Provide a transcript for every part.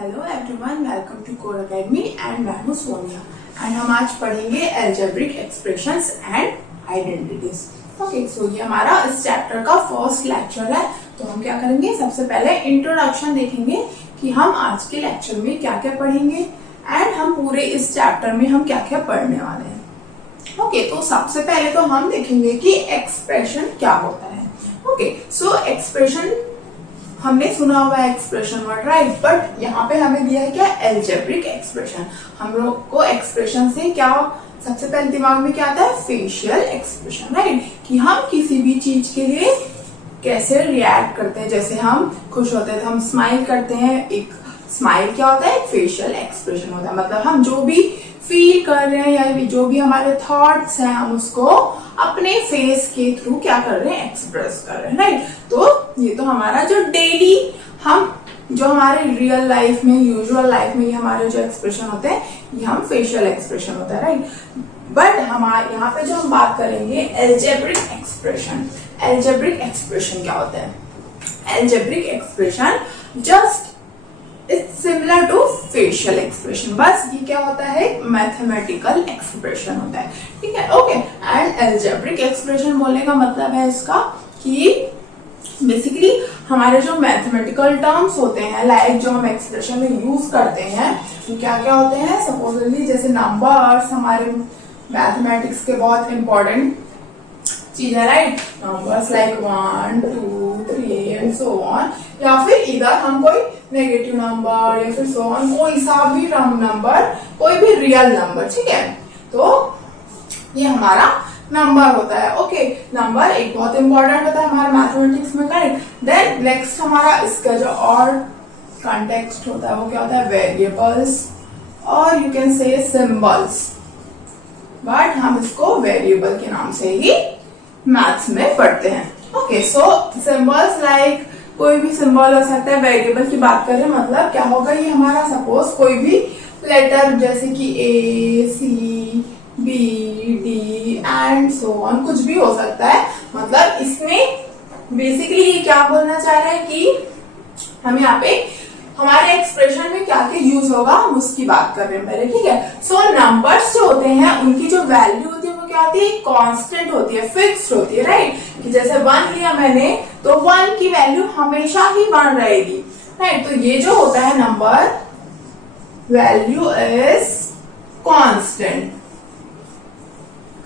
Hello everyone, welcome to code academy and मैं हूं Sonia and हम आज पढ़ेंगे algebraic expressions and identities. Okay, so ये हमारा इस चैप्टर का फर्स्ट लेक्चर है। तो हम क्या करेंगे, सबसे पहले इंट्रोडक्शन देखेंगे कि हम आज के लेक्चर में क्या क्या पढ़ेंगे एंड हम पूरे इस चैप्टर में हम क्या क्या पढ़ने वाले हैं। ओके, तो सबसे पहले तो हम देखेंगे कि एक्सप्रेशन क्या होता है। ओके, सो एक्सप्रेशन हमने सुना हुआ है एक्सप्रेशन वर्ड, राइट, बट यहाँ पे हमें दिया है क्या, अलजेब्रिक एक्सप्रेशन। हम लोग को एक्सप्रेशन से क्या सबसे पहले दिमाग में क्या आता है, फेशियल एक्सप्रेशन, राइट, कि हम किसी भी चीज के लिए कैसे रिएक्ट करते हैं। जैसे हम खुश होते हैं तो हम स्माइल करते हैं। एक स्माइल क्या होता है, एक फेशियल एक्सप्रेशन होता है। मतलब हम जो भी फील कर रहे हैं या जो भी हमारे थॉट्स हैं हम उसको अपने फेस के थ्रू क्या कर रहे हैं, एक्सप्रेस कर रहे हैं, राइट। तो ये तो हमारा जो डेली हम जो हमारे रियल लाइफ में, यूजुअल लाइफ में ये हमारे जो एक्सप्रेशन होते हैं ये हम फेशियल एक्सप्रेशन होता है, राइट। बट हमारे यहाँ पे जो हम बात करेंगे अलजेब्रिक एक्सप्रेशन। अलजेब्रिक एक्सप्रेशन क्या होता है? Algebraic expression just it's similar to facial expression. बस ये क्या होता है, मैथमेटिकल एक्सप्रेशन होता है, ठीक है। ओके, एंड अलजेब्रिक एक्सप्रेशन बोलने का मतलब है इसका कि बेसिकली हमारे जो मैथमेटिकल टर्म्स होते हैं, लाइक जो हम एक्सप्रेशन में यूज करते हैं वो क्या क्या होते हैं। सपोजली जैसे नंबर्स हमारे मैथमेटिक्स के बहुत इंपॉर्टेंट चीज है, right. Numbers like 1, 2, 3 and so on, या फिर इधर हम कोई नेगेटिव नंबर या फिर सो ऑन, कोई सा भी नंबर, कोई भी रियल नंबर, ठीक है। तो ये हमारा नंबर होता है। ओके, नंबर एक बहुत इंपॉर्टेंट होता है हमारे मैथमेटिक्स में, करेक्ट। देन नेक्स्ट हमारा इसका जो और कॉन्टेक्स्ट होता है वो क्या होता है, वेरिएबल्स, और you can say symbols, but हम इसको वेरिएबल के नाम से ही मैथ्स में पढ़ते हैं। ओके, सो सिंबल्स लाइक कोई भी सिंबल हो सकता है। वेरिएबल की बात करें मतलब क्या होगा, ये हमारा सपोज कोई भी लेटर जैसे कि A, C, B, D and so on, कुछ भी हो सकता है। मतलब इसमें बेसिकली ये क्या बोलना चाह रहे हैं कि हम यहाँ पे हमारे एक्सप्रेशन में क्या क्या यूज होगा हम उसकी बात कर रहे हैं पहले, ठीक है। सो नंबर्स जो होते हैं उनकी जो वैल्यू होती है वो क्या होती है, कांस्टेंट होती है, फिक्स्ड होती है, राइट। कि जैसे 1 लिया मैंने तो 1 की वैल्यू हमेशा ही 1 रहेगी, राइट। तो ये जो होता है number, value is constant,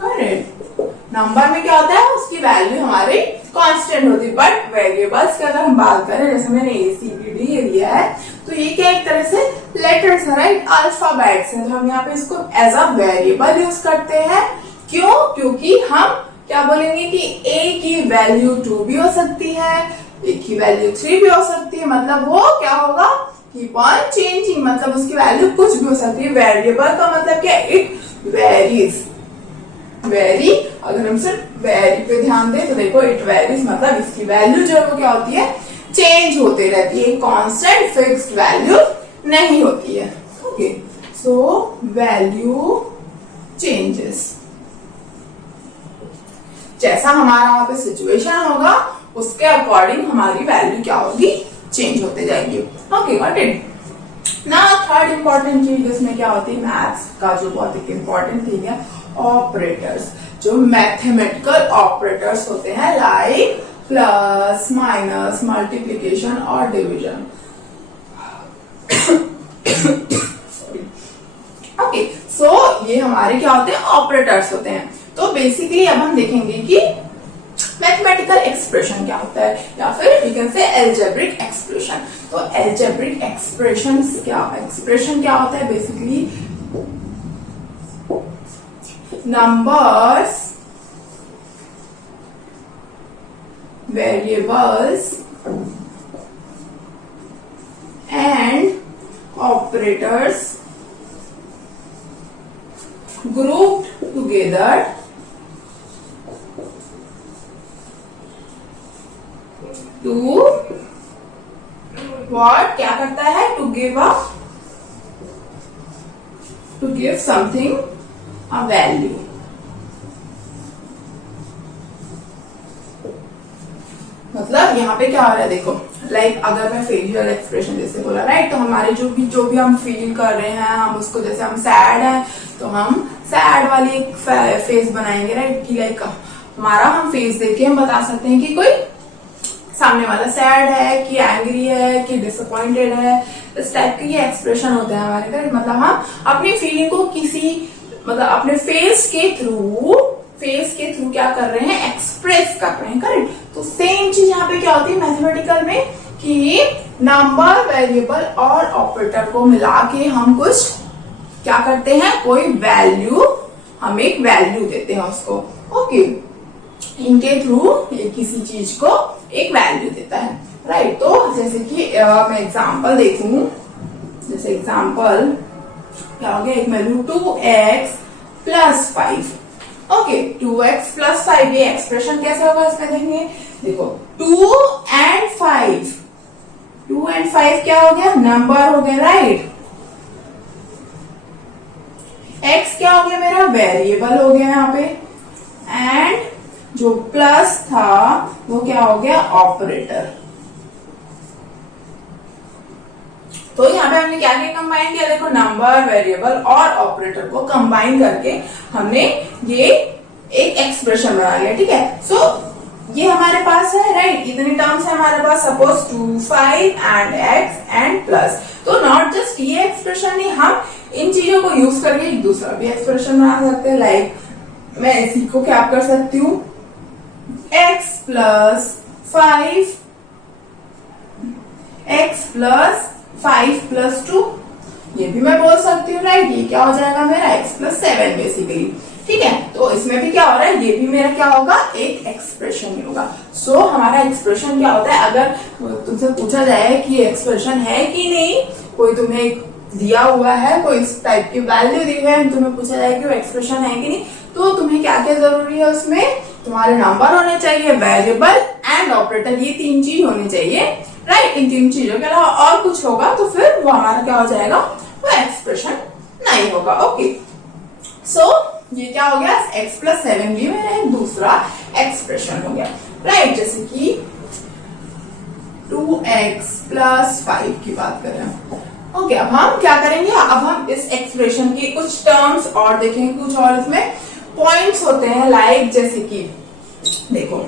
correct. Number में क्या होता है, उसकी वैल्यू हमारी कांस्टेंट होती है। बट वेरिएबल्स की अगर हम बात करें, जैसे मैंने ACBD ये लिया है तो ये क्या एक तरह से लेटर्स है, राइट, अल्फाबेट्स है। तो हम यहाँ पे इसको एज अ वेरिएबल यूज करते हैं। क्यों? क्योंकि हम क्या बोलेंगे कि A की वैल्यू 2 भी हो सकती है, A की वैल्यू 3 भी हो सकती है। मतलब वो क्या होगा, कीप ऑन चेंजिंग, मतलब उसकी वैल्यू कुछ भी हो सकती है। वेरिएबल का मतलब क्या, इट वेरीज, वेरी, अगर हम सिर्फ वेरी पे ध्यान दें तो देखो इट वेरीज, मतलब इसकी वैल्यू जो है वो क्या होती है, चेंज होते रहती है, कांस्टेंट फिक्स्ड वैल्यू नहीं होती है। ओके, सो वैल्यू चेंजेस, जैसा हमारा वहां पे सिचुएशन होगा उसके अकॉर्डिंग हमारी वैल्यू क्या होगी, चेंज होते जाएगी। Okay, got it. ना थर्ड इंपॉर्टेंट चीज इसमें क्या होती है, मैथ्स का जो बहुत एक इंपॉर्टेंट थिंग है, ऑपरेटर्स, जो मैथमेटिकल ऑपरेटर्स होते हैं, लाइक प्लस, माइनस, मल्टीप्लिकेशन और डिवीजन। ओके, सो ये हमारे क्या होते हैं, ऑपरेटर्स होते हैं। तो बेसिकली अब हम देखेंगे कि मैथमेटिकल एक्सप्रेशन क्या होता है, या फिर you can say algebraic expression. तो अलजेब्रिक एक्सप्रेशन क्या होता है, basically numbers, variables and operators grouped together to what, क्या करता है, to give something a value। मतलब यहाँ पे क्या हो रहा है, देखो लाइक अगर मैं फेशियल एक्सप्रेशन जैसे बोला राइट, तो हमारे जो भी हम फील कर रहे हैं, हम उसको जैसे हम सैड हैं तो हम सैड वाली एक फेस बनाएंगे राइट, कि लाइक हमारा हम फेस देख के हम बता सकते हैं कि कोई सामने वाला सैड है कि एंग्री है कि डिसअपॉइंटेड है। इस टाइप के ये एक्सप्रेशन होते हैं हमारे राइट। मतलब हम अपनी फीलिंग को मतलब अपने फेस के थ्रू क्या कर रहे हैं, एक्सप्रेस कर रहे हैं करेक्ट। तो सेम चीज यहाँ पे क्या होती है मैथमेटिकल में, कि नंबर, वेरिएबल और ऑपरेटर को मिला के हम कुछ क्या करते हैं, कोई वैल्यू, हम एक वैल्यू देते हैं उसको। ओके, इनके थ्रू ये किसी चीज को एक वैल्यू देता है राइट। तो जैसे कि मैं एग्जांपल देखूं, जैसे एग्जांपल क्या हो गया, एक मैं लू 2x + 5। ओके, 2x + 5 ये एक्सप्रेशन कैसे होगा इसमें देखेंगे। देखो 2 and 5, 2 and 5 क्या हो गया, नंबर हो गया राइट। x क्या हो गया मेरा, वेरिएबल हो गया यहाँ पे, एंड जो प्लस था वो क्या हो गया, ऑपरेटर। तो यहाँ पे हमने क्या क्या कंबाइन किया, देखो नंबर, वेरिएबल और ऑपरेटर को कंबाइन करके हमने ये एक एक्सप्रेशन बना लिया। ठीक है, सो ये हमारे पास है राइट, इतनी टर्म्स है हमारे पास, suppose 2, 5 and x and plus. तो नॉट जस्ट ये एक्सप्रेशन नहीं, हम इन चीजों को यूज करके एक दूसरा भी एक्सप्रेशन बना सकते हैं। लाइक मैं इसी को क्या कर सकती हूँ, x + 5, x + 5 + 2, ये भी मैं बोल सकती हूँ राइट। ये क्या हो जाएगा मेरा x + 7 बेसिकली। ठीक है, तो इसमें भी क्या हो रहा है, ये भी मेरा क्या होगा, एक एक्सप्रेशन ही होगा। सो हमारा एक्सप्रेशन क्या होता है, अगर तुमसे पूछा जाए कि ये एक्सप्रेशन है कि नहीं, कोई तुम्हें दिया हुआ है, कोई इस टाइप की वैल्यू दी है, तुम्हें पूछा जाए कि वो एक्सप्रेशन है कि नहीं, तो तुम्हें क्या क्या जरूरी है उसमें, तुम्हारे नंबर होने चाहिए, वेरिएबल एंड ऑपरेटर, ये 3 चीज होनी चाहिए राइट। इन 3 चीजों के अलावा और कुछ होगा तो फिर वो हमारा क्या हो जाएगा, वो एक्सप्रेशन नहीं होगा। ओके, सो ये क्या हो गया, x + 7 भी मेरा एक दूसरा एक्सप्रेशन हो गया राइट। जैसे कि 2x + 5 की बात कर रहे हैं। ओके, अब हम क्या करेंगे, अब हम इस एक्सप्रेशन की कुछ टर्म्स और देखेंगे, कुछ और इसमें पॉइंट्स होते हैं। लाइक जैसे कि देखो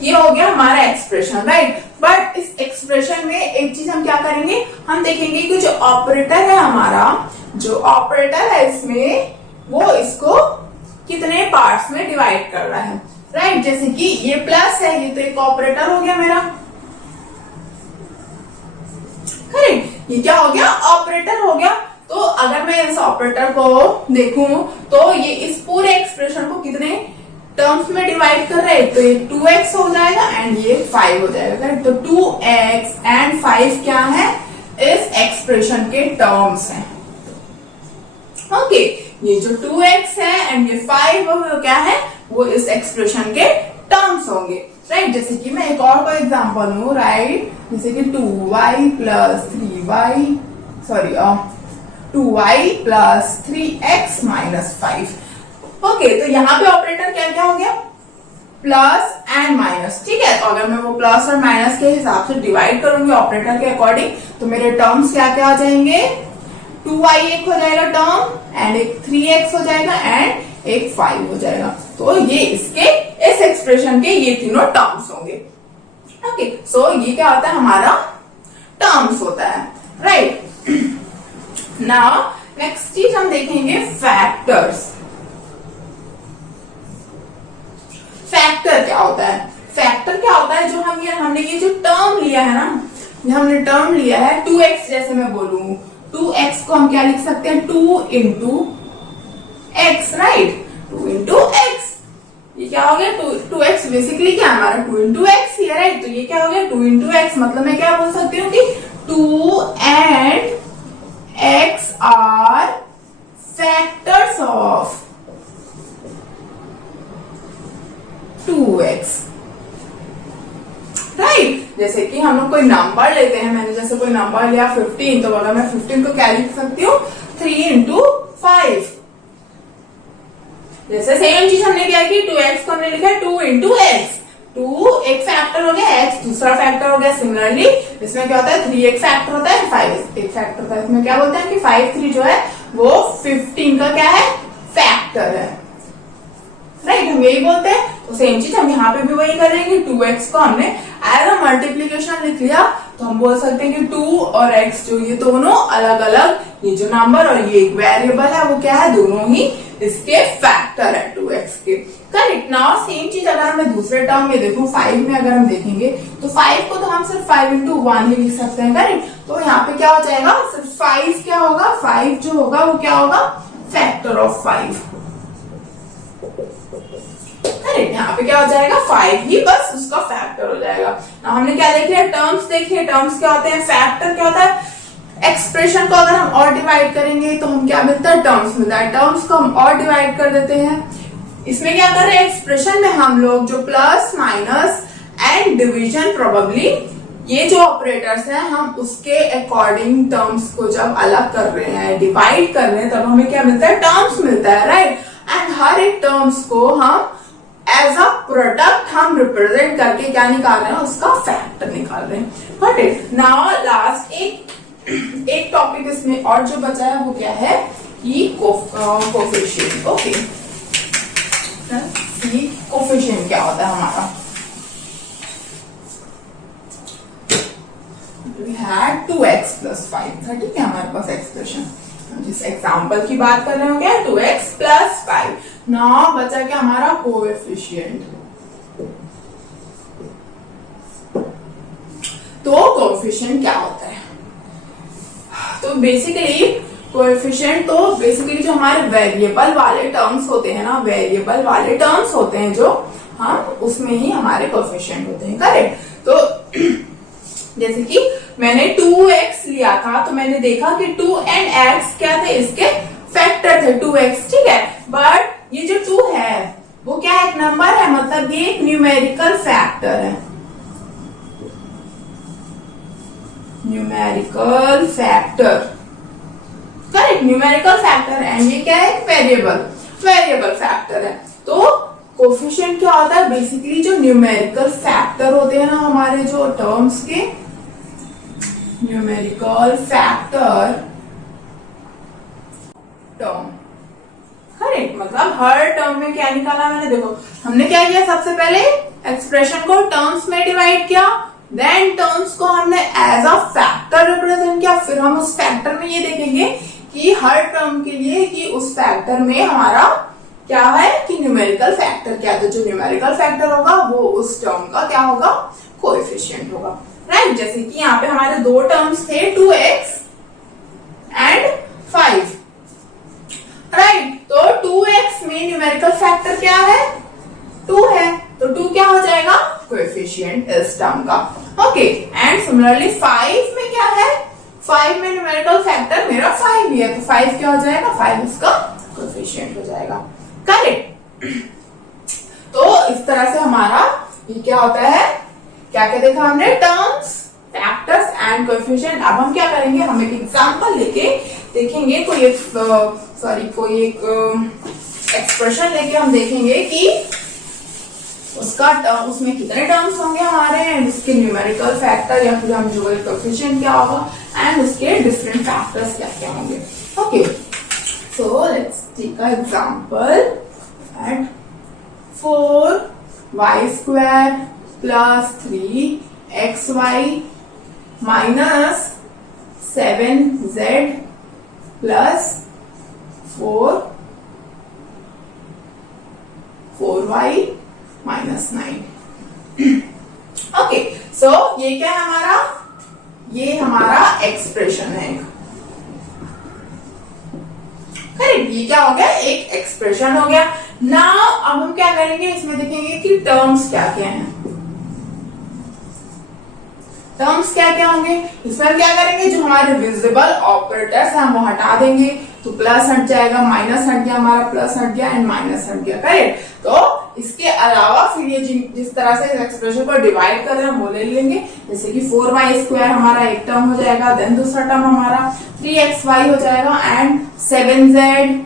ये हो गया हमारा एक्सप्रेशन राइट, बट इस एक्सप्रेशन में एक चीज हम क्या करेंगे, हम देखेंगे कि जो ऑपरेटर है हमारा, जो ऑपरेटर है इसमें, वो इसको कितने पार्ट्स में डिवाइड कर रहा है राइट। जैसे कि ये प्लस है, ये तो एक ऑपरेटर हो गया मेरा करेक्ट, ये क्या हो गया, ऑपरेटर हो गया। तो अगर मैं इस ऑपरेटर को देखूं तो ये इस पूरे एक्सप्रेशन को कितने टर्म्स में डिवाइड कर रहे हैं, तो ये 2x हो जाएगा एंड ये 5 हो जाएगा करेक्ट। तो 2x एंड 5 क्या है, इस एक्सप्रेशन के टर्म्स हैं। ओके, ये जो 2x है एंड ये 5 वो क्या है, वो इस एक्सप्रेशन के टर्म्स होंगे राइट। जैसे कि मैं एक और कोई एग्जांपल लूं राइट, जैसे कि 2y + 3x - 5। ओके, तो यहाँ पे ऑपरेटर क्या क्या हो गया, प्लस एंड माइनस। ठीक है, तो अगर मैं वो प्लस और माइनस के हिसाब से डिवाइड करूंगी ऑपरेटर के अकॉर्डिंग, तो मेरे टर्म्स क्या क्या आ जाएंगे, 2y एक हो जाएगा टर्म एंड एक 3x हो जाएगा एंड एक 5 हो जाएगा। तो ये इसके इस एक्सप्रेशन के ये तीनों टर्म्स होंगे। ओके, सो ये क्या होता है, हमारा टर्म्स होता है राइट। नाउ नेक्स्ट चीज हम देखेंगे फैक्टर्स। फैक्टर क्या होता है, फैक्टर क्या होता है, जो हमने ये जो टर्म लिया है ना, हमने टर्म लिया है 2x, जैसे मैं बोलूं 2x को हम क्या लिख सकते हैं, 2 × x राइट, 2 × x। ये क्या हो गया, 2x बेसिकली क्या हमारा 2 × x ही है राइट। तो ये क्या हो गया 2 × x, मतलब मैं क्या बोल सकती हूँ कि 2 and x are factors of 2x right. जैसे कि हम लोग कोई नंबर लेते हैं, मैंने जैसे कोई नंबर लिया 15, तो बोला मैं 15 को क्या लिख सकती हूँ, 3 × 5। जैसे सेम चीज हमने क्या की, 2x को हमने लिखा है 2 × x, 2 एक फैक्टर हो गया, x दूसरा फैक्टर हो गया। सिमिलरली इसमें क्या होता है, 3 एक फैक्टर होता है, 5 एक फैक्टर होता है। इसमें क्या बोलते हैं कि 5 3 जो है वो 15 का क्या है, फैक्टर है, राइट। हम यही बोलते हैं। तो सेम चीज हम यहाँ पे भी वही करेंगे। 2x को हमने एज अ मल्टीप्लीकेशन लिख लिया, तो हम बोल सकते हैं कि 2 और x जो ये दोनों अलग अलग, ये जो नंबर और ये एक वेरिएबल है वो क्या है, दोनों ही इसके फैक्टर है 2x के, करेक्ट। नाउ सेम चीज अगर मैं दूसरे टर्म में देखूं, 5 में अगर हम देखेंगे तो 5 को तो हम सिर्फ 5 into 1 ही लिख सकते हैं, करेक्ट। तो यहाँ पे क्या हो जाएगा, सिर्फ 5 क्या होगा, 5 जो होगा वो क्या होगा, फैक्टर ऑफ 5, करेक्ट। यहाँ पे क्या हो जाएगा, 5 ही बस उसका फैक्टर हो जाएगा। ना हमने क्या देख लिया, टर्म्स देखिए। टर्म्स क्या होते हैं, फैक्टर क्या होता है, एक्सप्रेशन को अगर हम और डिवाइड करेंगे तो हम क्या मिलता है, टर्म्स मिलता है। टर्म्स को हम और डिवाइड कर देते हैं। इसमें क्या कर रहे हैं, एक्सप्रेशन में हम लोग जो plus minus and division probably ये जो ऑपरेटर्स हैं, हम उसके अकॉर्डिंग टर्म्स को जब अलग कर रहे हैं, डिवाइड कर रहे हैं, तब हमें क्या मिलता है, टर्म्स मिलता है, राइट। एंड हर एक टर्म्स को हम एज अ प्रोडक्ट हम रिप्रेजेंट करके क्या निकाल रहे हैं, उसका फैक्टर निकाल रहे हैं, गॉट इट। नाउ लास्ट एक टॉपिक इसमें और जो बचा है वो क्या है, कि कोफिशिएंट। ओके, कोफिशिएंट क्या होता है हमारा, we had 2x plus 5 था, ठीक है हमारे पास एक्सप्रेशन। जिस एग्जाम्पल की बात कर रहे हो क्या, 2x plus 5। नाउ बचा क्या हमारा, कोएफिशिएंट। तो कोएफिशिएंट क्या होता है, तो बेसिकली कोएफिशिएंट तो बेसिकली जो हमारे वेरिएबल वाले टर्म्स होते हैं ना, वेरिएबल वाले टर्म्स होते हैं जो हम उसमें ही हमारे कोएफिशिएंट होते हैं, करेक्ट। तो जैसे कि मैंने 2x लिया था, तो मैंने देखा कि 2 एंड x क्या थे, इसके फैक्टर थे 2x, ठीक है। बट ये जो 2 है वो क्या है, एक नंबर है, मतलब ये एक न्यूमेरिकल फैक्टर है, numerical factor, correct, numerical factor. And ये क्या है, वेरिएबल फैक्टर है। तो कोफिशिएंट क्या होता है, बेसिकली जो न्यूमेरिकल फैक्टर होते हैं ना हमारे जो टर्म्स के, न्यूमेरिकल फैक्टर टर्म, करेक्ट। मतलब हर टर्म में क्या निकाला मैंने, देखो हमने क्या किया, सबसे पहले एक्सप्रेशन को टर्म्स में डिवाइड किया, देन टर्म्स को हमने एज अ फैक्टर रिप्रेजेंट किया। फिर हम उस फैक्टर में ये देखेंगे कि हर टर्म के लिए कि उस फैक्टर में हमारा क्या है, कि न्यूमेरिकल फैक्टर क्या है। तो जो न्यूमेरिकल फैक्टर होगा वो उस टर्म का क्या होगा, कोएफिशिएंट होगा, राइट। जैसे कि यहाँ पे हमारे दो टर्म्स थे, 2x एंड 5, राइट। तो 2x में न्यूमेरिकल फैक्टर क्या है, 2 है, तो 2 क्या हो जाएगा, कोएफिशिएंट इस टर्म का, ओके। एंड सिमिलरली 5 में क्या है, 5 में न्यूमेरिकल फैक्टर मेरा 5 ही है, तो 5 क्या हो जाएगा, 5 इसका कोएफिशिएंट हो जाएगा, करेक्ट। तो इस तरह से हमारा ये क्या होता है, क्या क्या देखा हमने, टर्म्स, फैक्टर्स एंड कोएफिशिएंट। अब हम क्या करेंगे, हम एक एग्जांपल लेके देखेंगे, कोई एक एक्सप्रेशन लेके हम देखेंगे कि उसमें कितने टर्म्स होंगे हमारे, एंड उसके न्यूमेरिकल फैक्टर या फिर हम जो कोएफिशिएंट क्या होगा, एंड उसके डिफरेंट फैक्टर्स क्या क्या होंगे, okay. So let's take a example at 4y² plus 3xy minus 7z plus 4y minus 9। Okay, so ये क्या है हमारा, ये हमारा एक्सप्रेशन है, करेक्ट। ये क्या हो गया, एक एक्सप्रेशन हो गया। नाउ अब हम क्या करेंगे, इसमें देखेंगे कि टर्म्स क्या क्या हैं, टर्म्स क्या क्या होंगे। इसमें हम क्या करेंगे, जो हमारे विजिबल ऑपरेटर्स हैं वो हटा देंगे, तो प्लस हट जाएगा, माइनस हट गया, हमारा प्लस हट गया एंड माइनस हट गया, करेक्ट। तो इसके अलावा फिर ये जिस तरह से इस एक्सप्रेशन को डिवाइड कर रहे हैं वो ले लेंगे। जैसे कि 4y² हमारा एक टर्म हो जाएगा, देन दूसरा टर्म हमारा 3xy हो जाएगा, and 7z,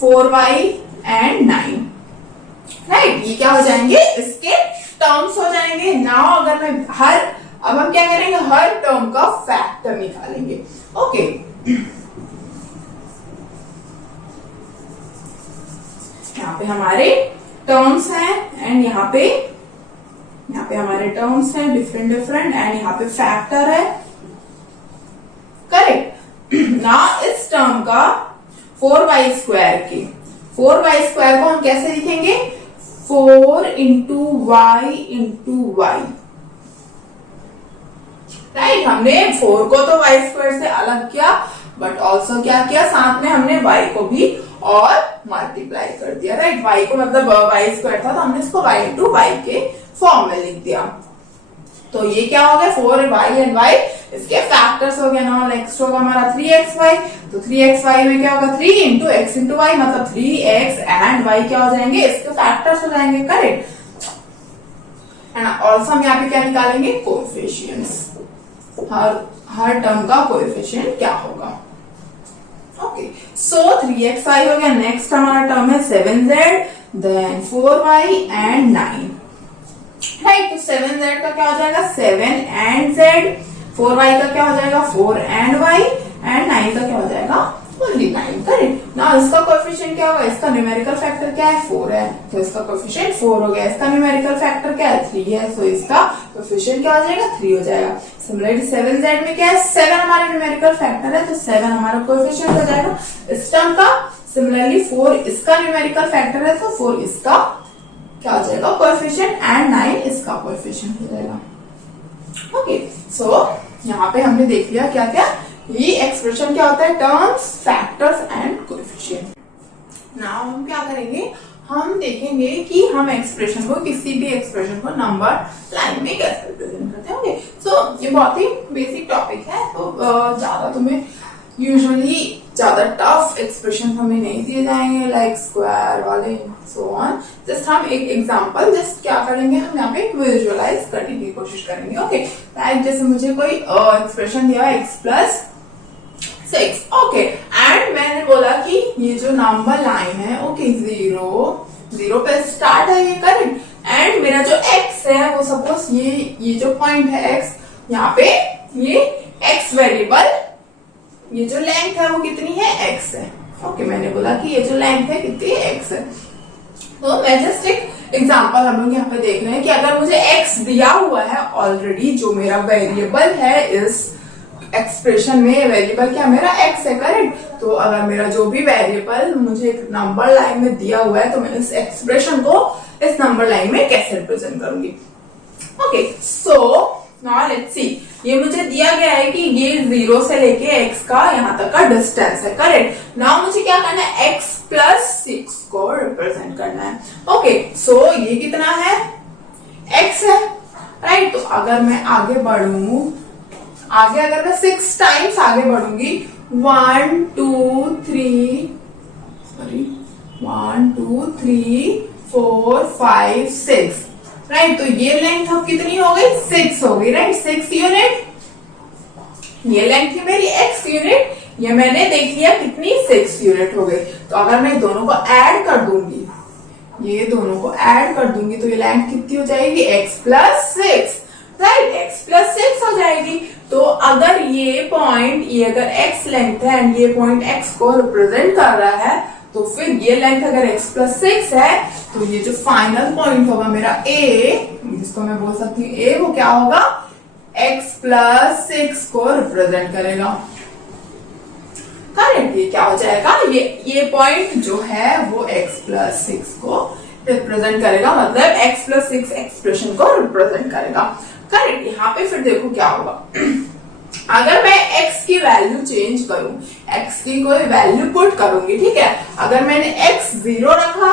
4y and 9, right. ये क्या हो जाएंगे, इसके टर्म्स हो जाएंगे। नाउ अगर मैं अब हम क्या करेंगे, हर टर्म का फैक्टर निकालेंगे। ओके, यहाँ पे हमारे टर्म्स हैं एंड यहाँ पे हमारे टर्म्स हैं डिफरेंट एंड यहाँ पे फैक्टर है, करेक्ट। ना इस टर्म का 4y² के 4y² को हम कैसे लिखेंगे, 4 into Y into Y, right. हमने 4 को तो y² से अलग किया, बट ऑल्सो क्या किया, साथ में हमने y को भी और मल्टीप्लाई कर दिया, राइट। y को मतलब y² था तो हमने इसको y इंटू वाई के फॉर्म में लिख दिया। तो ये क्या हो गया, 4y एंड y इसके फैक्टर्स हो गए। ना नेक्स्ट होगा हमारा 3xy, तो 3xy में क्या होगा, 3 इंटू x इंटू वाई, मतलब 3x एंड y क्या हो जाएंगे, इसके फैक्टर्स हो जाएंगे, करेक्ट। एंड ऑल्सो हम यहाँ पे क्या निकालेंगे, कोएफिशिएंट्स, हर टर्म का कोएफिशिएंट क्या होगा। ओके, सो 3xy हो गया। नेक्स्ट हमारा टर्म है 7z, then 4y and 9, right. तो 7z का क्या हो जाएगा, 7 एंड z, 4y का क्या हो जाएगा, 4 एंड y, एंड 9 का क्या हो जाएगा, ओनली 9, करेक्ट। ना इसका कोएफिशिएंट क्या होगा, इसका न्यूमेरिकल फैक्टर क्या है, 4 है, तो इसका कोएफिशिएंट 4 हो गया। इसका न्यूमेरिकल फैक्टर क्या है, 3 है, तो इसका कोएफिशिएंट क्या हो जाएगा, 3 हो जाएगा। सिमिलरली 7z में क्या है, 7 हमारा न्यूमेरिकल फैक्टर है, तो 7 हमारा कोएफिशिएंट हो जाएगा इस टर्म का। सिमिलरली 4 इसका न्यूमेरिकल फैक्टर है, तो 4 इसका क्या हो जाएगा, कोएफिशिएंट, एंड 9 इसका कोएफिशिएंट हो जाएगा। ओके, सो यहाँ पे हमने देख लिया क्या क्या, ये एक्सप्रेशन क्या होता है, terms, factors and coefficient. Now हम क्या करेंगे, हम देखेंगे कि हम एक्सप्रेशन को, किसी भी एक्सप्रेशन को नंबर लाइन में कैसे रिप्रेजेंट करते हैं। ओके, सो ये बहुत ही बेसिक टॉपिक है, तो ज्यादा तुम्हें यूजुअली ज्यादा टफ एक्सप्रेशन हमें नहीं दिए जाएंगे, लाइक स्क्वायर वाले, सो ऑन। जस्ट हम एक एग्जांपल जस्ट क्या करेंगे, हम यहाँ पे विजुअलाइज करने की कोशिश करेंगे। ओके, लाइक जैसे मुझे कोई एक्सप्रेशन दिया है x+6, ओके, एंड मैंने बोला कि ये जो नंबर लाइन है, ओके, 0 पे स्टार्ट है, ये करेक्ट, एंड मेरा जो x है वो सपोज ये जो पॉइंट है x, यहाँ पे ये x वेरिएबल, ये जो लेंथ है वो कितनी है, x है। ओके, मैंने बोला कि ये जो लेंथ है कितनी x है। तो मैं जस्ट एक एग्जांपल हम लोग यहाँ पे देख रहे हैं कि अगर मुझे x दिया हुआ है ऑलरेडी, जो मेरा वेरिएबल है इस एक्सप्रेशन में, वेरिएबल क्या मेरा x है, करेक्ट। तो अगर मेरा जो भी वेरिएबल मुझे एक नंबर लाइन में दिया हुआ है, तो मैं इस एक्सप्रेशन को इस नंबर लाइन में कैसे रिप्रेजेंट करूंगी। Okay, so now let's see, ये मुझे दिया गया है कि ये 0 से लेके x का यहाँ तक का डिस्टेंस है, करेक्ट। नाउ मुझे क्या करना है, x+6 को रिप्रेजेंट करना है। ओके, सो ये कितना है, x है, राइट। तो अगर मैं आगे बढ़ूं, अगर मैं 6 टाइम्स आगे बढ़ूंगी, 1 2 3 4 5 6, राइट। तो ये लेंथ अब कितनी हो गई, 6 हो गई, राइट, 6 यूनिट। ये लेंथ थी मेरी x यूनिट, ये मैंने देख लिया कितनी, 6 यूनिट हो गई। तो अगर मैं दोनों को ऐड कर दूंगी, ये दोनों को ऐड कर दूंगी, तो ये लेंथ कितनी हो जाएगी, x+6, राइट, x+6 हो जाएगी। तो अगर ये पॉइंट, ये अगर x लेंथ है एंड ये पॉइंट x को रिप्रेजेंट कर रहा है, तो फिर ये लेंथ अगर x+6 है, तो ये जो फाइनल पॉइंट होगा मेरा a, जिसको मैं बोल सकती हूँ a, वो क्या होगा, x+6 को रिप्रेजेंट करेगा, करेक्ट। ये क्या हो जाएगा, ये पॉइंट जो है वो x+6 को रिप्रेजेंट करेगा, मतलब x+6 एक्सप्रेशन को रिप्रेजेंट करेगा, करेक्ट। यहाँ पे फिर देखो क्या होगा, अगर मैं x की वैल्यू चेंज करूं, x की कोई वैल्यू पुट करूंगी, ठीक है। अगर मैंने x 0 रखा,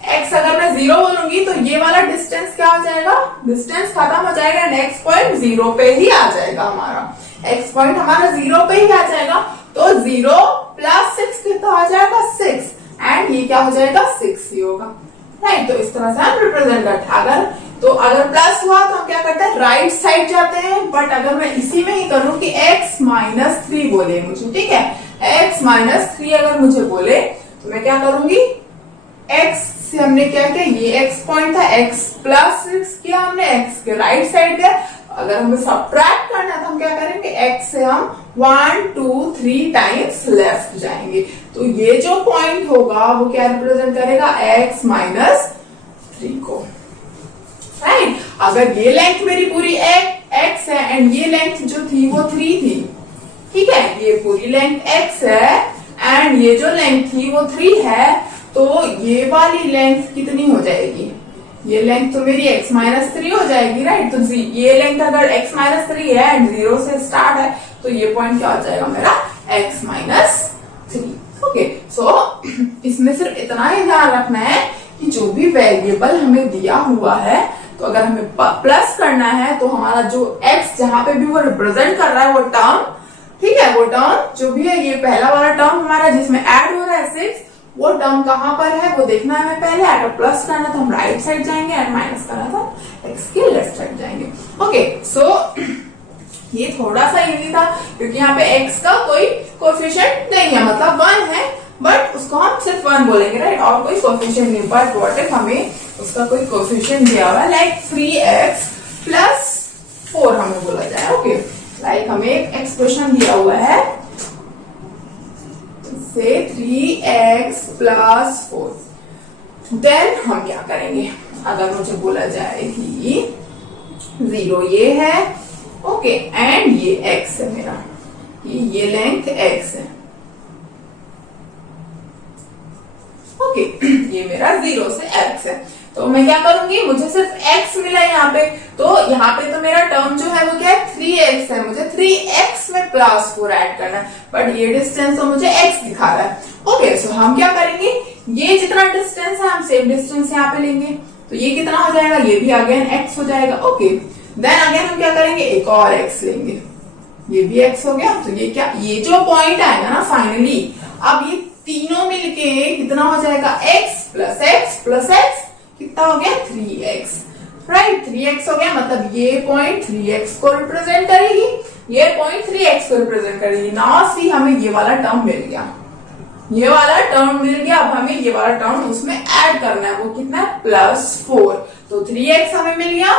x अगर मैं 0 बोलूंगी, तो ये वाला डिस्टेंस क्या हो जाएगा, डिस्टेंस खत्म हो जाएगा, नेक्स्ट पॉइंट 0 पे ही आ जाएगा हमारा, x पॉइंट हमारा 0 पे ही आ जाएगा। तो 0+6 कितना हो जाएगा, 6, एंड ये क्या हो जाएगा, 6 ही होगा, राइट। तो इस तरह से हम रिप्रेजेंट करते हैं। अगर प्लस हुआ तो हम क्या करते हैं, राइट साइड जाते हैं, बट अगर मैं इसी में ही करूं कि x-3 बोले मुझे, ठीक है, x-3 अगर मुझे बोले, तो मैं क्या करूंगी, x से हमने क्या किया, ये x पॉइंट था, x प्लस 6 किया हमने, x के राइट साइड गए। अगर हमें सब्ट्रैक्ट करना है तो हम क्या करेंगे, x से हम 1 2 3 टाइम्स लेफ्ट जाएंगे। तो ये जो पॉइंट होगा वो क्या रिप्रेजेंट करेगा, x माइनस 3 को, राइट। अगर ये लेंथ मेरी पूरी x है एंड ये लेंथ जो थी वो 3 थी, ठीक है, ये पूरी लेंथ x है एंड ये जो लेंथ थी वो 3 है, तो ये वाली लेंथ कितनी हो जाएगी, ये लेंथ तो मेरी x माइनस 3 हो जाएगी, राइट। तो ये लेंथ अगर x माइनस 3 है एंड 0 से स्टार्ट है तो ये पॉइंट क्या हो जाएगा मेरा, x माइनस 3। ओके, सो इसमें सिर्फ इतना ही ध्यान रखना है कि जो भी वेरिएबल हमें दिया हुआ है, तो अगर हमें प्लस करना है तो हमारा जो x जहां पे भी वो रिप्रेजेंट कर रहा है वो टर्म, ठीक है, वो टर्म जो भी है, ये पहला वाला टर्म हमारा जिसमें ऐड हो रहा है 6, वो टर्म कहां पर है वो देखना है हमें पहले। अगर प्लस करना तो हम राइट साइड जाएंगे एंड माइनस करना तो x के लेफ्ट साइड जाएंगे। ओके, सो ये थोड़ा सा इजी था क्योंकि यहाँ पे x का कोई कोएफिशिएंट नहीं है, मतलब 1 है, बट उसको हम सिर्फ 1 बोलेंगे, राइट, और कोई कोएफिशिएंट नहीं। बट व्हाट इफ हमें उसका कोई कोएफिशिएंट दिया हुआ है, लाइक 3x प्लस 4 हमें बोला जाए। ओके, लाइक हमें एक एक्सप्रेशन दिया हुआ है, से 3x प्लस 4, देन हम क्या करेंगे, अगर मुझे बोला जाए कि 0 ये है, ओके, एंड ये x है मेरा, ये लेंथ x है, ओके, ये मेरा 0 से x है, तो मैं क्या करूंगी, मुझे सिर्फ x मिला यहाँ पे, तो यहाँ पे तो मेरा टर्म जो है वो क्या है, 3x है, मुझे 3x में प्लस 4 ऐड करना है, बट ये डिस्टेंस तो मुझे x दिखा रहा है। ओके, सो हम क्या करेंगे, ये जितना डिस्टेंस है हम सेम डिस्टेंस यहाँ पे लेंगे, तो ये कितना हो जाएगा, ये भी अगेन x हो जाएगा। ओके, देन अगेन हम क्या करेंगे, एक और x लेंगे, ये भी x हो गया, तो ये क्या, ये जो पॉइंट आएगा ना फाइनली, अब ये तीनों मिलके कितना हो जाएगा, x प्लस x कितना हो गया, 3x, राइट, 3x हो गया, मतलब ये पॉइंट 3x को रिप्रेजेंट करेगी, ये पॉइंट 3x को रिप्रेजेंट करेगी। नाउ सी हमें ये वाला टर्म मिल गया, ये वाला टर्म मिल गया, अब हमें ये वाला टर्म उसमें ऐड करना है, वो कितना है, +4, तो 3x हमें मिल गया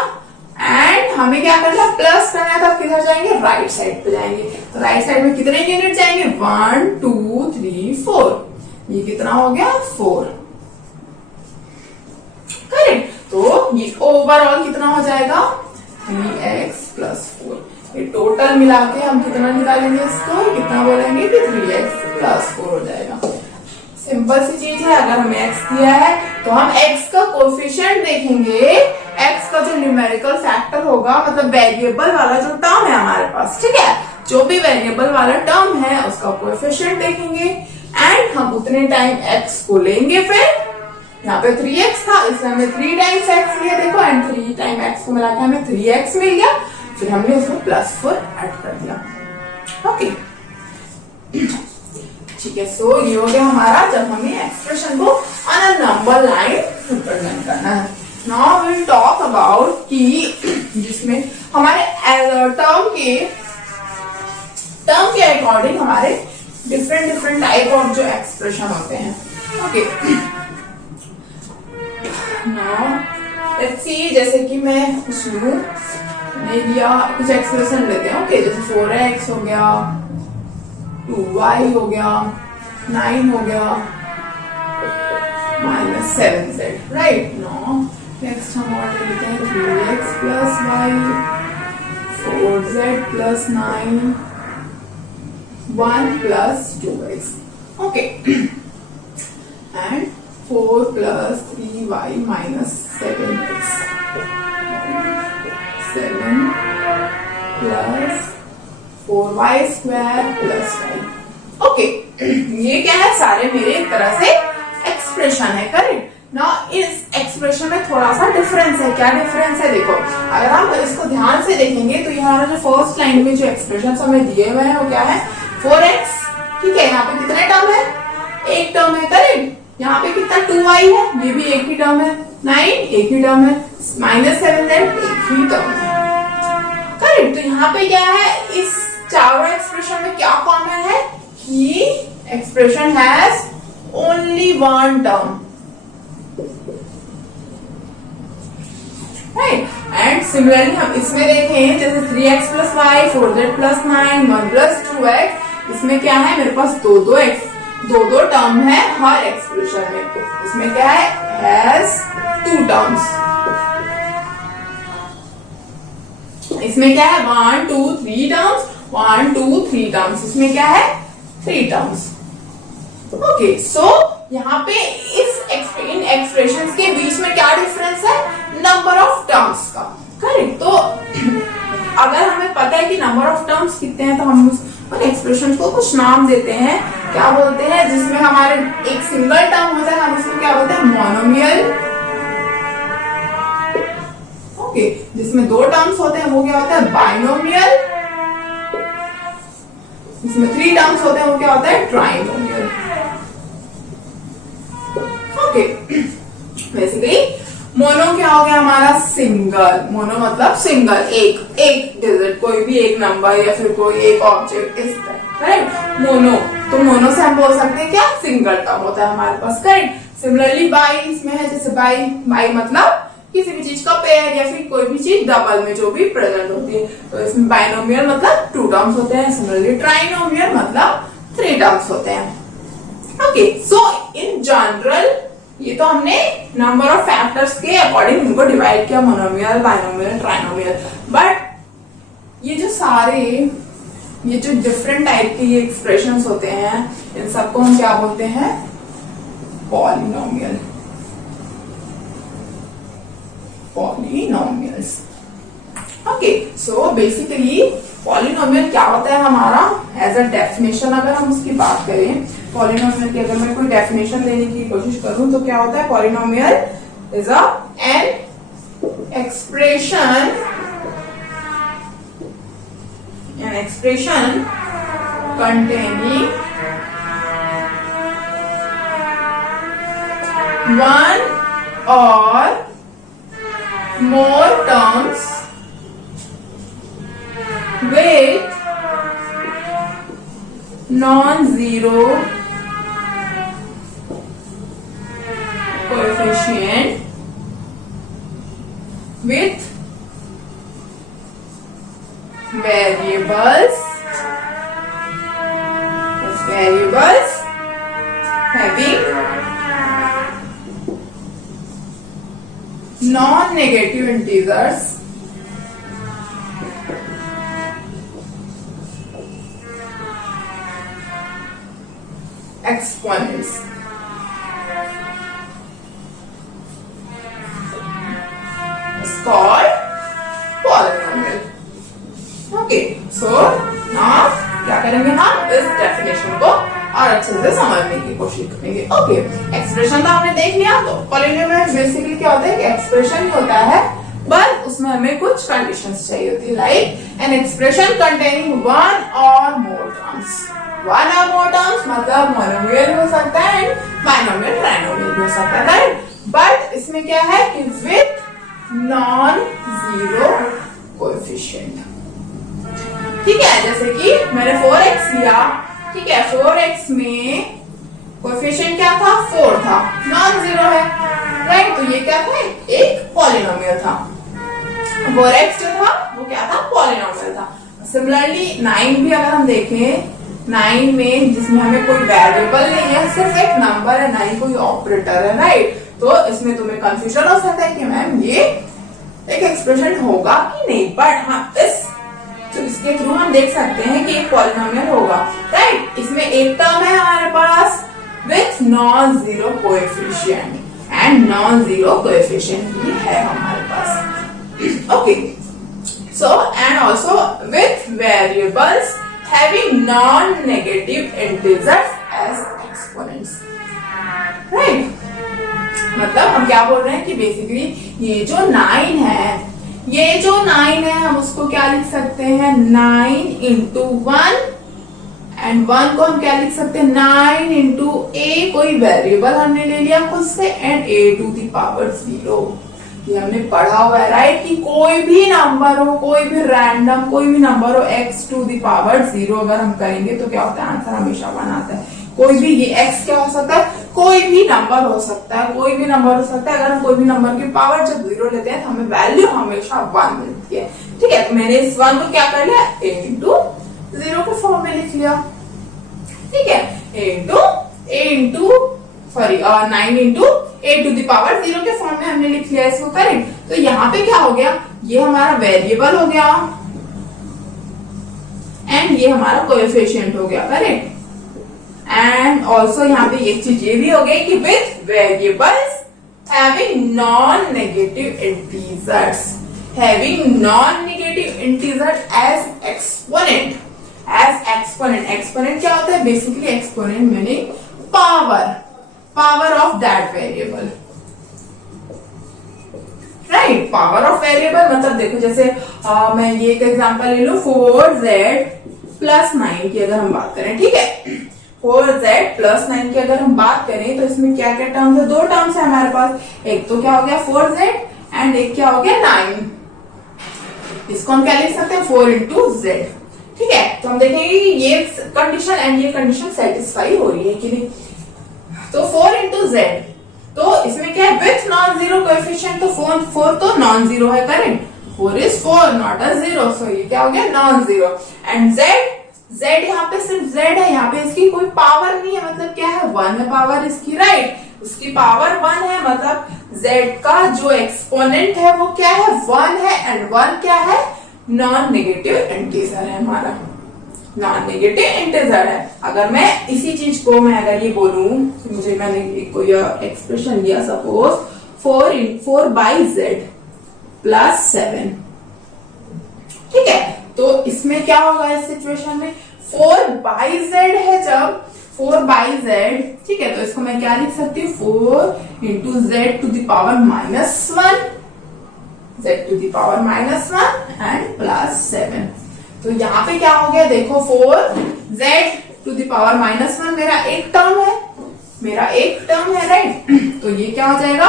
एंड हमें क्या करना है, प्लस करना है, तब किधर जाएंगे, राइट साइड पे जाएंगे। तो राइट साइड में कितने यूनिट जाएंगे, 1 2 3 4, ये कितना हो गया, 4, करेक्ट। तो ये ओवरऑल कितना हो जाएगा, 3x प्लस 4, ये टोटल मिला के हम कितना निकालेंगे, इसको कितना बोलेंगे कि 3x प्लस 4 हो जाएगा। सिंपल सी चीज है, अगर हमें x दिया है तो हम x का कोएफिशिएंट देखेंगे, x का जो न्यूमेरिकल फैक्टर होगा, मतलब वेरिएबल वाला जो टर्म है हमारे पास, ठीक है, जो भी वेरिएबल वाला टर्म है उसका कोएफिशिएंट देखेंगे एंड हम उतने टाइम x को लेंगे, फिर यहाँ पे 3x था इसलिए हमने 3 टाइम्स x लिया, देखो, एंड 3 टाइम x को मिला के हमें 3x मिल गया, फिर हमने उसमें +4 ऐड कर दिया। ओके, ठीक है, सो ये हो गया हमारा जब हमें एक्सप्रेशन को on a number line represent करना है। Now we will talk about कि जिसमें हमारे टर्म के अकॉर्डिंग हमारे डिफरेंट टाइप ऑफ जो एक्सप्रेशन होते हैं। ओके, नाउ लेट्स सी, जैसे कि मैं कुछ लूं, मैं लिया कुछ एक्सप्रेशन लेते हैं, ओके, जैसे 4x हो गया, 2y हो गया, 9 हो गया, -7z, राइट। नो, नेक्स्ट हम और लेते हैं 3x plus y, 4z plus 9, 1 plus 2x, okay, and 4 plus 3y minus 7x, 7 plus 4y square plus 5। Okay, ये क्या है, सारे मेरे एक तरह से एक्सप्रेशन है, करेक्ट। नाउ इस एक्सप्रेशन में थोड़ा सा डिफरेंस है, क्या डिफरेंस है, देखो, अगर हम इसको ध्यान से देखेंगे तो हमारा जो फर्स्ट लाइन में जो एक्सप्रेशन हमें दिए हुए हैं वो क्या है, 4x, ठीक है, यहाँ पे कितने टर्म है, एक टर्म है, करेक्ट, यहाँ पे कितना 2y है, ये भी एक ही टर्म है, 9 एक ही टर्म है, -7z एक ही टर्म है, करेक्ट। तो यहाँ पे क्या है, इस चारों एक्सप्रेशन में क्या कॉमन है कि expression has only one term, right. And similarly हम इसमें देखें जैसे 3x plus Y, 4z plus 9, 1 plus 2x, इसमें क्या है मेरे पास दो टर्म है हर एक्सप्रेशन में। इसमें क्या है हैज 2 टर्म्स। इसमें क्या है 1 2 3 टर्म्स, 1 2 3 टर्म्स, इसमें क्या है 3 टर्म्स। ओके, सो यहाँ पे इन एक्सप्रेशंस के बीच में क्या डिफरेंस है, नंबर ऑफ टर्म्स का। करेक्ट। तो अगर हमें पता है कि नंबर ऑफ टर्म्स कितने हैं तो हम उन एक्सप्रेशन को कुछ नाम देते हैं। क्या बोलते हैं, जिसमें हमारे एक सिंगल टर्म होता है हम उसको क्या बोलते हैं मोनोमियल। ओके, जिसमें 2 टर्म्स होते हैं वो क्या होता है बाइनोमियल। जिसमें 3 टर्म्स होते हैं वो क्या होता है ट्राइनोमियल। ओके, बेसिकली मोनो क्या हो गया हमारा सिंगल। मोनो मतलब सिंगल, एक डिजिट, कोई भी एक नंबर या फिर कोई एक ऑब्जेक्ट, इस तरह। करेक्ट। मोनो, तो मोनो से हम बोल सकते हैं क्या सिंगल टर्म होता है हमारे पास। करेक्ट। सिमिलरली बाई इसमें है, जैसे बाई मतलब किसी भी चीज का पेयर या फिर कोई भी चीज डबल में जो भी प्रेजेंट होती है, तो इसमें बाइनोमियल मतलब 2 टर्म्स होते हैं। सिमिलरली ट्राइनोमियल मतलब 3 टर्म्स होते हैं। ओके, सो इन जनरल ये तो हमने नंबर ऑफ फैक्टर्स के अकॉर्डिंग इनको डिवाइड किया, मोनोमियल, बाइनोमियल, ट्राइनोमियल। बट ये जो डिफरेंट टाइप के ये एक्सप्रेशंस होते हैं इन सबको हम क्या बोलते हैं polynomial. Polynomials. Okay, so basically polynomial क्या होता है हमारा एज अ डेफिनेशन। अगर हम उसकी बात करें पॉलिनोमियल की, अगर मैं कोई डेफिनेशन देने की कोशिश करूं तो क्या होता है polynomial is an expression containing one or more terms with non-zero coefficient with variables having non-negative integers exponents. It's called polynomial. Okay, so now क्या करेंगे हम इस डेफिनेशन को और अच्छे से समझने की कोशिश करेंगे। ओके, एक्सप्रेशन तो आपने देख लिया। तो पॉलिनोमियल बेसिकली क्या होता है कि एक्सप्रेशन ही होता है, बट उसमें हमें कुछ कंडीशंस चाहिए होती है, like an expression containing one और मोर टर्म्स। वन और मोर टर्म्स मतलब मोनोमियल हो सकता है एंड बाइनोमियल, ट्राइनोमियल भी हो सकता है, राइट। बट इसमें क्या है कि विथ नॉन जीरो कोएफिशिएंट। ठीक है, जैसे कि मैंने 4x लिया, ठीक है, 4x में कोएफिशिएंट क्या था 4 था, नॉन जीरो है, राइट। तो ये क्या था एक पॉलिनोमियल था। 4x जो था वो क्या था पॉलिनोमियल था। सिमिलरली 9 भी अगर हम देखें, 9 में जिसमें हमें कोई वेरिएबल नहीं है, सिर्फ एक नंबर है, 9 कोई ऑपरेटर है, राइट। तो इसमें तुम्हें कंफ्यूजन हो सकता है कि मैम ये एक एक्सप्रेशन होगा कि नहीं, बट हाँ तो इसके थ्रू हम देख सकते हैं कि एक पॉलिनोमियल होगा, राइट। इसमें एक टर्म है हमारे पास with non zero coefficient and non zero coefficient भी है हमारे पास। Okay, so and also with variables having non negative integers as exponents, right. मतलब हम क्या बोल रहे हैं कि बेसिकली ये जो 9 है हम उसको क्या लिख सकते हैं 9 इंटू 1 एंड 1 को हम क्या लिख सकते हैं 9 इंटू ए, कोई वेरिएबल हमने ले लिया खुद से, and a to the power 0। ये हमने पढ़ा हुआ है राइट, कि कोई भी नंबर हो, कोई भी रैंडम कोई भी नंबर हो x टू द पावर 0 अगर हम करेंगे तो क्या होता है, आंसर हमेशा 1 आता है। कोई भी, ये x क्या हो सकता है, कोई भी नंबर हो सकता है, कोई भी नंबर हो सकता है। अगर हम कोई भी नंबर की पावर जब 0 लेते हैं तो हमें वैल्यू हमेशा 1 मिलती है। ठीक है, तो मैंने इस 1 को क्या कर लिया, a इंटू 0 के फॉर्म में लिख लिया। ठीक है, nine into A to the power 0 के फॉर्म में हमने लिख लिया इसको, करेक्ट। तो यहाँ पे क्या हो गया, ये हमारा वेरिएबल हो गया एंड ये हमारा कोएफिशिएंट हो गया, करेक्ट। एंड ऑल्सो यहाँ पे एक चीज ये भी हो गई कि with variables having non negative integers, having non negative integer as exponent, exponent क्या होता है, basically exponent meaning power of that variable, right. Power of variable मतलब देखो, जैसे मैं ये एक एग्जांपल ले लूं, 4z प्लस 9 की अगर हम बात करें, ठीक है, 4z प्लस 9 की अगर हम बात करें तो इसमें क्या क्या टर्म्स है, 2 टर्म्स है हमारे पास। एक तो क्या हो गया 4z एंड एक क्या हो गया 9। इसको हम क्या लिख सकते हैं, 4 इंटू z। ठीक है, तो हम देखेंगे कि ये कंडीशन एंड ये कंडीशन सेटिस्फाई हो रही है कि नहीं। तो 4 इंटू z, तो इसमें क्या है, विथ नॉन जीरो कोएफिशिएंट, तो 4 तो नॉन जीरो है, करेक्ट। 4 इज 4 नॉट अ 0, सो ये क्या हो गया, नॉन जीरो। एंड z यहाँ पे सिर्फ z है, यहाँ पे इसकी कोई पावर नहीं है, मतलब क्या है, 1 है पावर इसकी, राइट। उसकी पावर 1 है, मतलब z का जो एक्सपोनेंट है वो क्या है, 1 है। एंड 1 क्या है, नॉन नेगेटिव इंटीजर है हमारा, नॉन नेगेटिव इंटीजर है। अगर मैं इसी चीज को मैं अगर ये बोलूं, मुझे मैंने कोई एक्सप्रेशन लिया, सपोज 4 बाई जेड प्लस 7, ठीक है, तो इसमें क्या होगा इस सिचुएशन में, 4 बाई जेड है, जब 4 बाई जेड, ठीक है, तो इसको मैं क्या लिख सकती हूँ, 4 into Z to the power -1, z to the power -1 and plus 7। तो यहाँ पे क्या हो गया, देखो 4z टू द पावर -1 मेरा एक टर्म है, राइट। तो ये क्या हो जाएगा,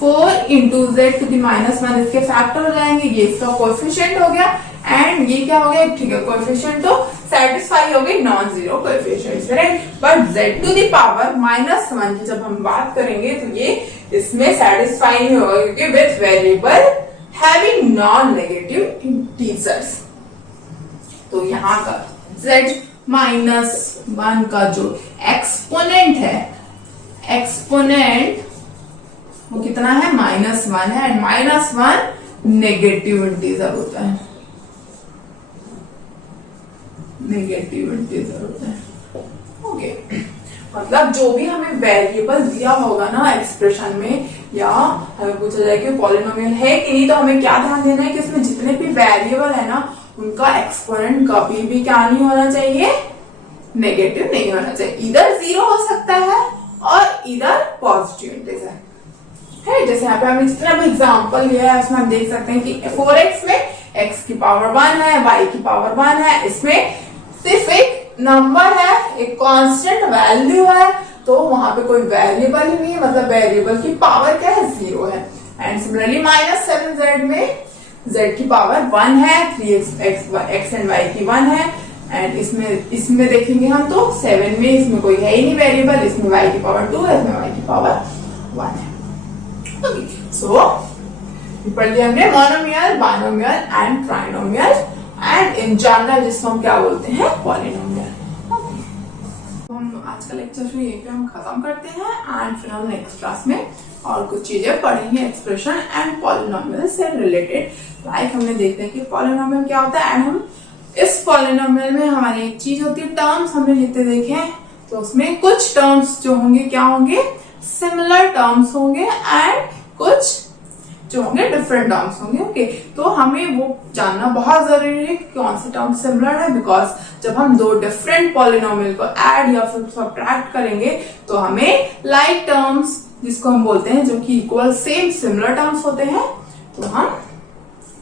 4 इंटू जेड टू द -1, इसके फैक्टर हो जाएंगे, ये इसका कोएफिशिएंट हो गया। एंड ये क्या हो गया, ठीक है, कोएफिशिएंट तो सेटिस्फाई हो गई non zero coefficient, right. But z to the power -1 की जब हम बात करेंगे तो ये इसमें सेटिस्फाई नहीं होगा, क्योंकि with variable having non negative integers. तो यहाँ का z -1 का जो एक्सपोनेंट है, एक्सपोनेंट वो कितना है, -1 है। एंड -1 नेगेटिव इंटीजर होता है, नेगेटिव इंटीजर होता है, ओके। मतलब जो भी हमें वेरिएबल दिया होगा ना एक्सप्रेशन में, या हमें पूछा जाए कि पॉलिनोमियल है कि नहीं, तो हमें क्या ध्यान देना है कि इसमें जितने भी वेरिएबल है ना, उनका एक्सपोनेंट कभी भी क्या नहीं होना चाहिए, नेगेटिव नहीं होना चाहिए। इधर 0 हो सकता है और इधर पॉजिटिव इंटीजर है। जैसे यहाँ पे हमने जितना भी एग्जांपल लिया है उसमें हम देख सकते हैं कि 4x में x की पावर 1 है, y की पावर 1 है, इसमें सिर्फ एक नंबर है, एक कांस्टेंट वैल्यू है, तो वहां पे कोई वेरिएबल ही नहीं है, मतलब वेरिएबल की पावर क्या है, 0 है। एंड सिमिलरली -7z में z की पावर 1 है, 3x एंड y की 1 है। एंड इसमें देखेंगे हम तो 7 में इसमें कोई है ही नहीं वेरिएबल, इसमें y की पावर 2 है, इसमें y की पावर 1 है। सो पढ़ लिया हमने monomial, binomial and trinomial, and in general जिसको हम क्या बोलते हैं, पॉलिनोमियल। हम आज का लेक्चर जो यहीं पे हम खत्म करते हैं, एंड फिर हम नेक्स्ट क्लास में और कुछ चीजें पढ़ेंगे एक्सप्रेशन एंड पॉलिनोमियल से रिलेटेड। लाइक हमने देखते हैं कि पॉलिनोमियल क्या होता है, एंड हम इस पॉलिनोमियल में हमारी एक चीज होती है, टर्म्स हमने जितने देखे हैं, तो उसमें कुछ टर्म्स जो होंगे क्या होंगे, सिमिलर टर्म्स होंगे, एंड कुछ जो होंगे डिफरेंट टर्म्स होंगे, ओके। तो हमें वो जानना बहुत जरूरी है कि कौन से टर्म सिमिलर है, बिकॉज जब हम दो डिफरेंट पॉलिनोमियल को ऐड या फिर सब्ट्रैक्ट करेंगे तो हमें लाइक टर्म्स, जिसको हम बोलते हैं जो कि इक्वल सेम सिमिलर टर्म्स होते हैं, तो हम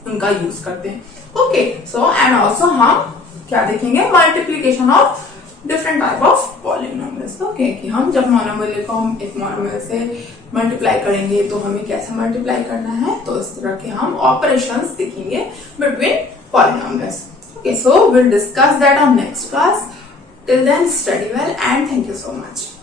उनका यूज करते हैं, ओके। सो एंड ऑल्सो हम क्या देखेंगे, multiplication of different type of polynomials, okay. कि हम जब मोनोमियल को हम एक मोनोमियल से मल्टीप्लाई करेंगे तो हमें कैसे मल्टीप्लाई करना है, तो इस तरह के हम ऑपरेशंस सीखेंगे between polynomials. Okay, so we'll discuss that on next class. Till then, study well and thank you so much.